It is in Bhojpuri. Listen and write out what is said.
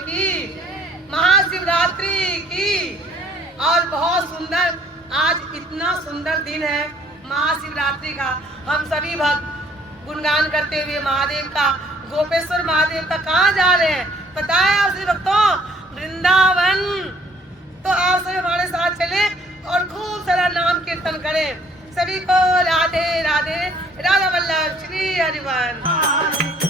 की, महाशिवरात्रि की। और बहुत सुंदर, आज इतना सुंदर दिन है महाशिवरात्रि का। हम सभी भक्त गुणगान करते हुए महादेव का, गोपेश्वर महादेव का। कहाँ जा रहे हैं पता है आप सभी भक्तों? वृंदावन। तो आप सभी हमारे साथ चले और खूब सारा नाम कीर्तन करें। सभी को राधे राधे, राधा वल्लभ श्री हरिवंश।